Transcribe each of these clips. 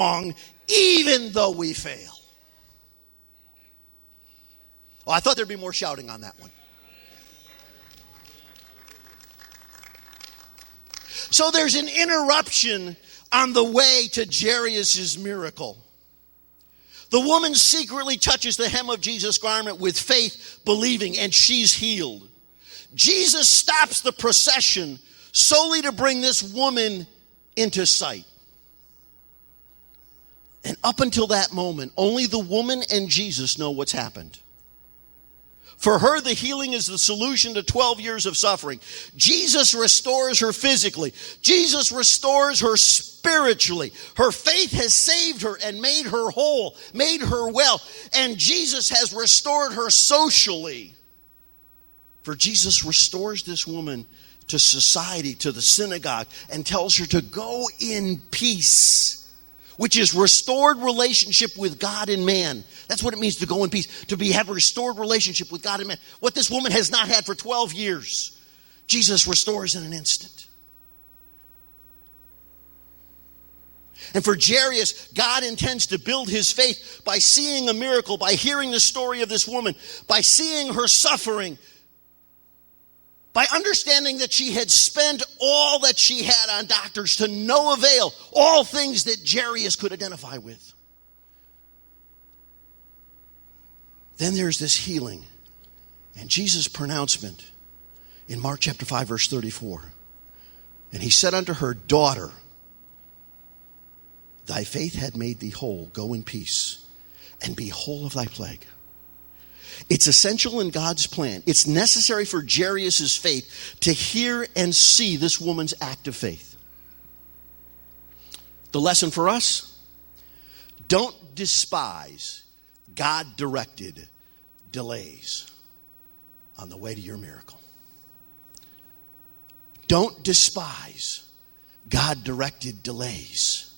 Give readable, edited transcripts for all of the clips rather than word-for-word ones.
wrong, even though we fail. Oh, I thought there'd be more shouting on that one. So there's an interruption on the way to Jairus' miracle. The woman secretly touches the hem of Jesus' garment with faith, believing, and she's healed. Jesus stops the procession solely to bring this woman into sight. And up until that moment, only the woman and Jesus know what's happened. For her, the healing is the solution to 12 years of suffering. Jesus restores her physically. Jesus restores her spiritually. Her faith has saved her and made her whole, made her well. And Jesus has restored her socially. For Jesus restores this woman to society, to the synagogue, and tells her to go in peace, which is restored relationship with God and man. That's what it means to go in peace, to have a restored relationship with God and man. What this woman has not had for 12 years, Jesus restores in an instant. And for Jairus, God intends to build his faith by seeing a miracle, by hearing the story of this woman, by seeing her suffering, by understanding that she had spent all that she had on doctors to no avail, all things that Jairus could identify with. Then there's this healing and Jesus' pronouncement in Mark chapter 5, verse 34. And he said unto her, Daughter, thy faith had made thee whole. Go in peace and be whole of thy plague. It's essential in God's plan. It's necessary for Jairus' faith to hear and see this woman's act of faith. The lesson for us: don't despise God-directed delays on the way to your miracle. Don't despise God-directed delays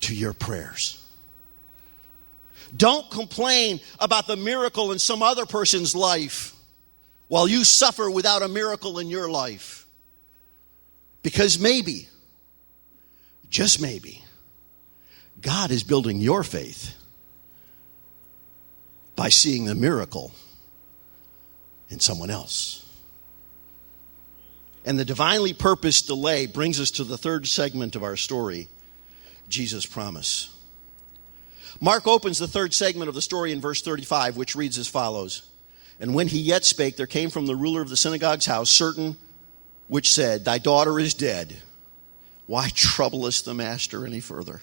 to your prayers. Don't complain about the miracle in some other person's life while you suffer without a miracle in your life. Because maybe, just maybe, God is building your faith by seeing the miracle in someone else. And the divinely purposed delay brings us to the third segment of our story, Jesus' promise. Mark opens the third segment of the story in verse 35, which reads as follows. And when he yet spake, there came from the ruler of the synagogue's house certain which said, Thy daughter is dead. Why troublest the master any further?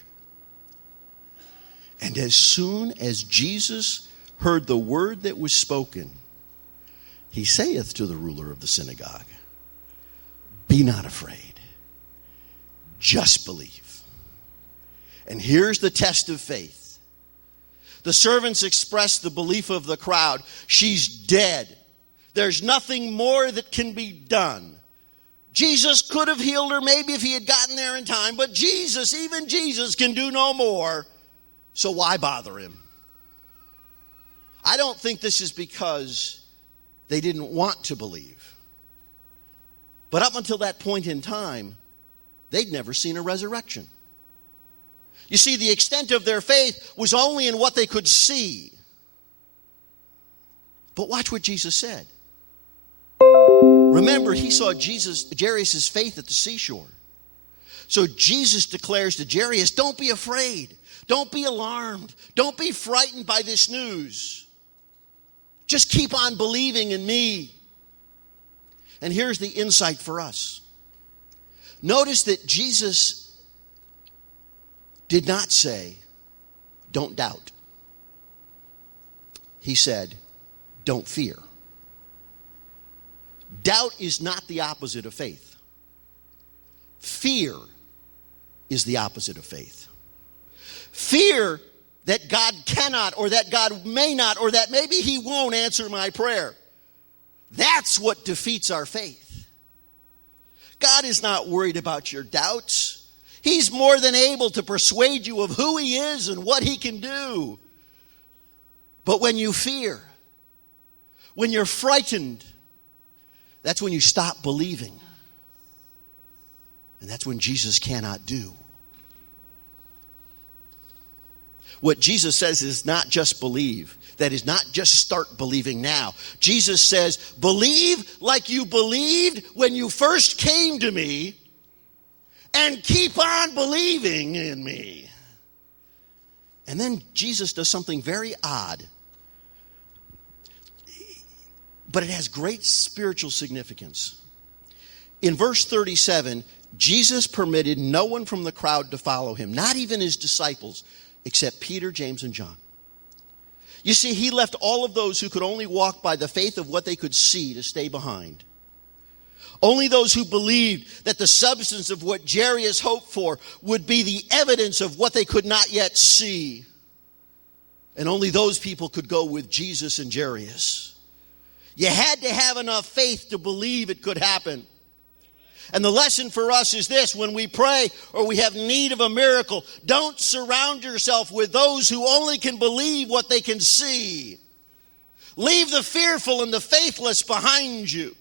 And as soon as Jesus heard the word that was spoken, he saith to the ruler of the synagogue, Be not afraid, just believe. And here's the test of faith. The servants expressed the belief of the crowd. She's dead. There's nothing more that can be done. Jesus could have healed her maybe if he had gotten there in time, but Jesus, even Jesus, can do no more. So why bother him? I don't think this is because they didn't want to believe. But up until that point in time, they'd never seen a resurrection. You see, the extent of their faith was only in what they could see. But watch what Jesus said. Remember, he saw Jairus' faith at the seashore. So Jesus declares to Jairus, don't be afraid. Don't be alarmed. Don't be frightened by this news. Just keep on believing in me. And here's the insight for us. Notice that Jesus did not say, don't doubt. He said, don't fear. Doubt is not the opposite of faith. Fear is the opposite of faith. Fear that God cannot, or that God may not, or that maybe he won't answer my prayer. That's what defeats our faith. God is not worried about your doubts. He's more than able to persuade you of who he is and what he can do. But when you fear, when you're frightened, that's when you stop believing. And that's when Jesus cannot do. What Jesus says is not just believe. That is not just start believing now. Jesus says, believe like you believed when you first came to me, and keep on believing in me. And then Jesus does something very odd, but it has great spiritual significance. In verse 37, Jesus permitted no one from the crowd to follow him, not even his disciples, except Peter, James, and John. You see, he left all of those who could only walk by the faith of what they could see to stay behind. Only those who believed that the substance of what Jairus hoped for would be the evidence of what they could not yet see. And only those people could go with Jesus and Jairus. You had to have enough faith to believe it could happen. And the lesson for us is this: when we pray or we have need of a miracle, don't surround yourself with those who only can believe what they can see. Leave the fearful and the faithless behind you.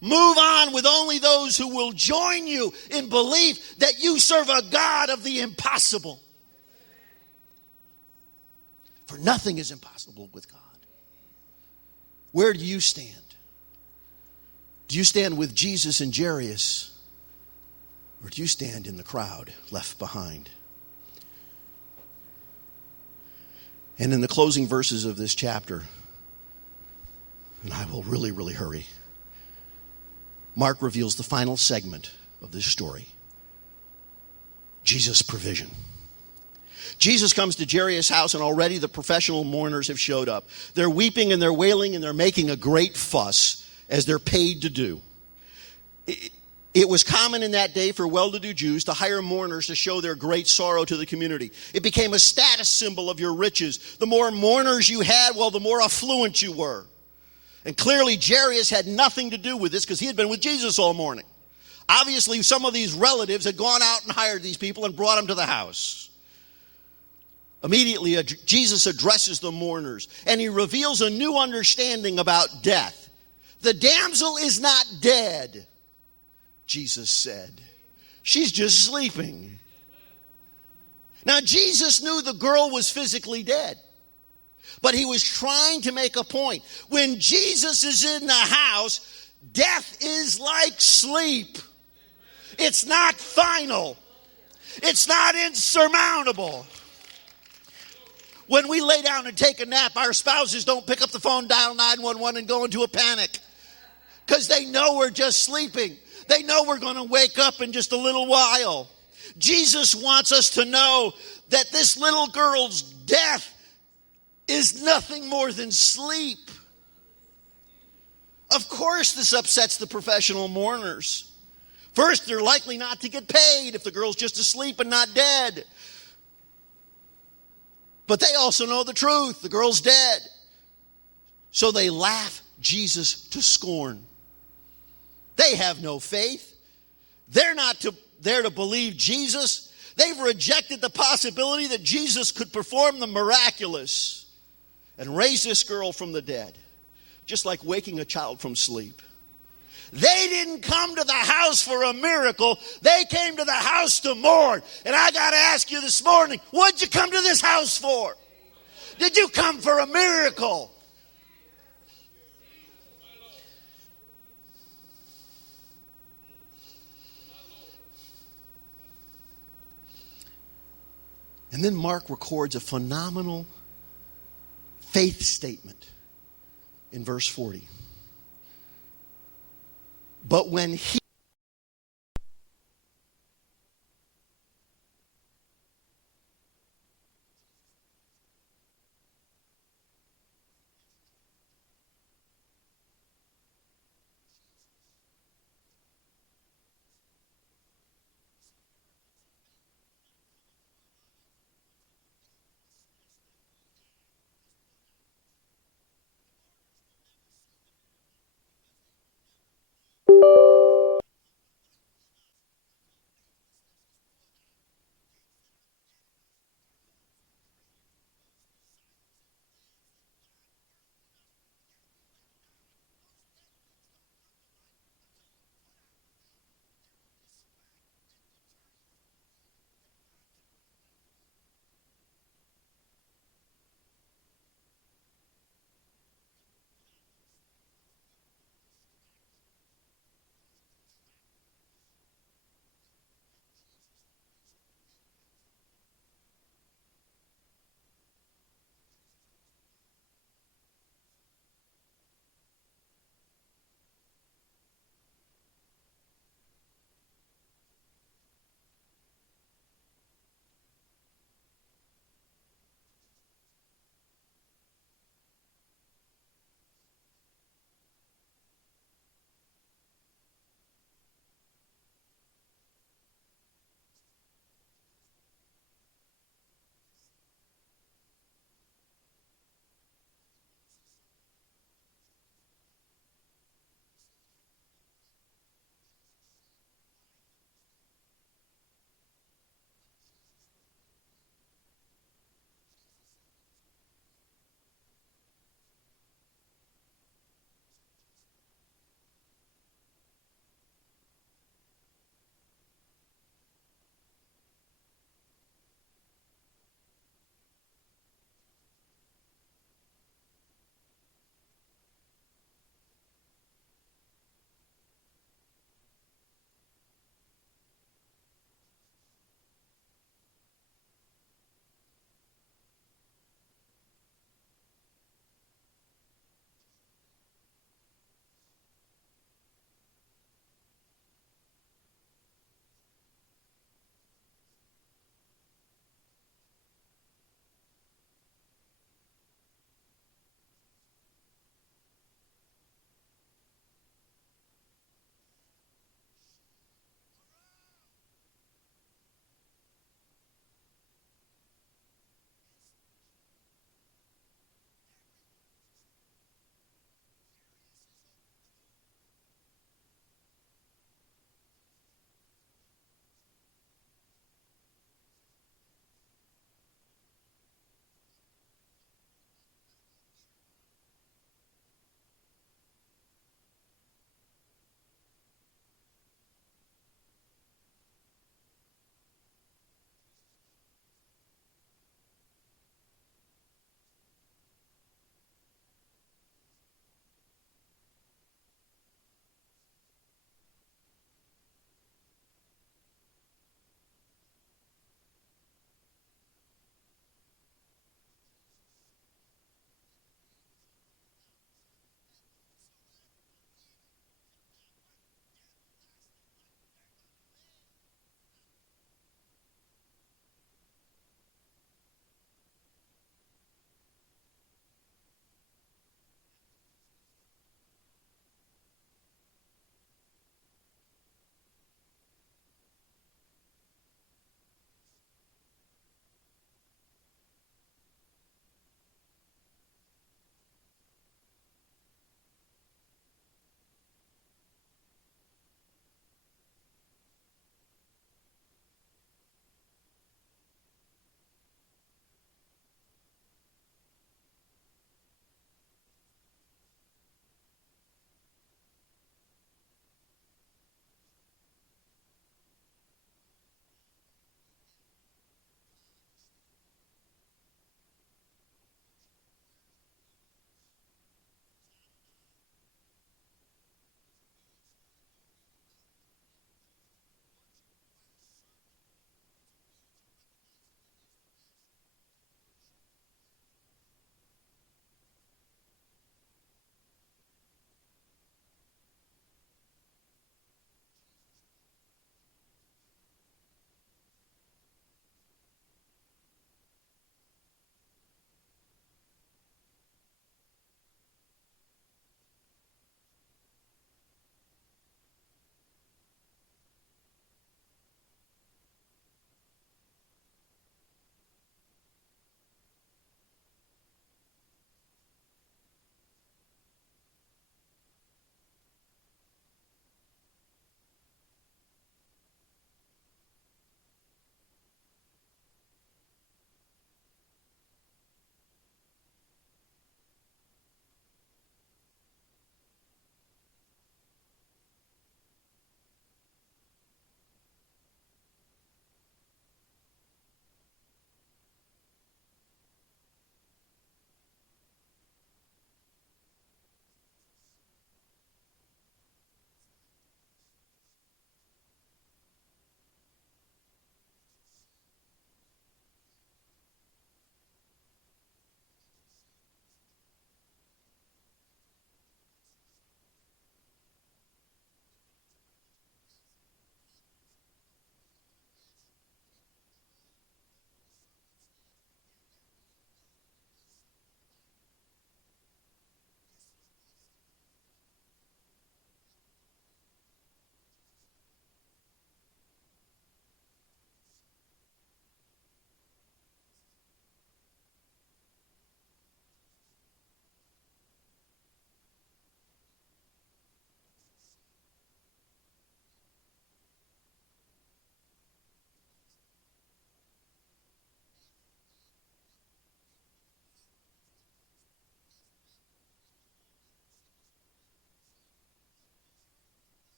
Move on with only those who will join you in belief that you serve a God of the impossible. For nothing is impossible with God. Where do you stand? Do you stand with Jesus and Jairus, or do you stand in the crowd left behind? And in the closing verses of this chapter, and I will really, really hurry, Mark reveals the final segment of this story: Jesus' provision. Jesus comes to Jairus' house, and already the professional mourners have showed up. They're weeping and they're wailing and they're making a great fuss, as they're paid to do. It was common in that day for well-to-do Jews to hire mourners to show their great sorrow to the community. It became a status symbol of your riches. The more mourners you had, well, the more affluent you were. And clearly Jairus had nothing to do with this, because he had been with Jesus all morning. Obviously, some of these relatives had gone out and hired these people and brought them to the house. Immediately, Jesus addresses the mourners, and he reveals a new understanding about death. The damsel is not dead, Jesus said. She's just sleeping. Now, Jesus knew the girl was physically dead, but he was trying to make a point. When Jesus is in the house, death is like sleep. It's not final. It's not insurmountable. When we lay down and take a nap, our spouses don't pick up the phone, dial 911, and go into a panic, because they know we're just sleeping. They know we're going to wake up in just a little while. Jesus wants us to know that this little girl's death is nothing more than sleep. Of course, this upsets the professional mourners. First, they're likely not to get paid if the girl's just asleep and not dead. But they also know the truth. The girl's dead. So they laugh Jesus to scorn. They have no faith. They're not there to believe Jesus. They've rejected the possibility that Jesus could perform the miraculous and raise this girl from the dead, just like waking a child from sleep. They didn't come to the house for a miracle. They came to the house to mourn. And I got to ask you this morning, what'd you come to this house for? Did you come for a miracle? And then Mark records a phenomenal faith statement in verse 40. But when he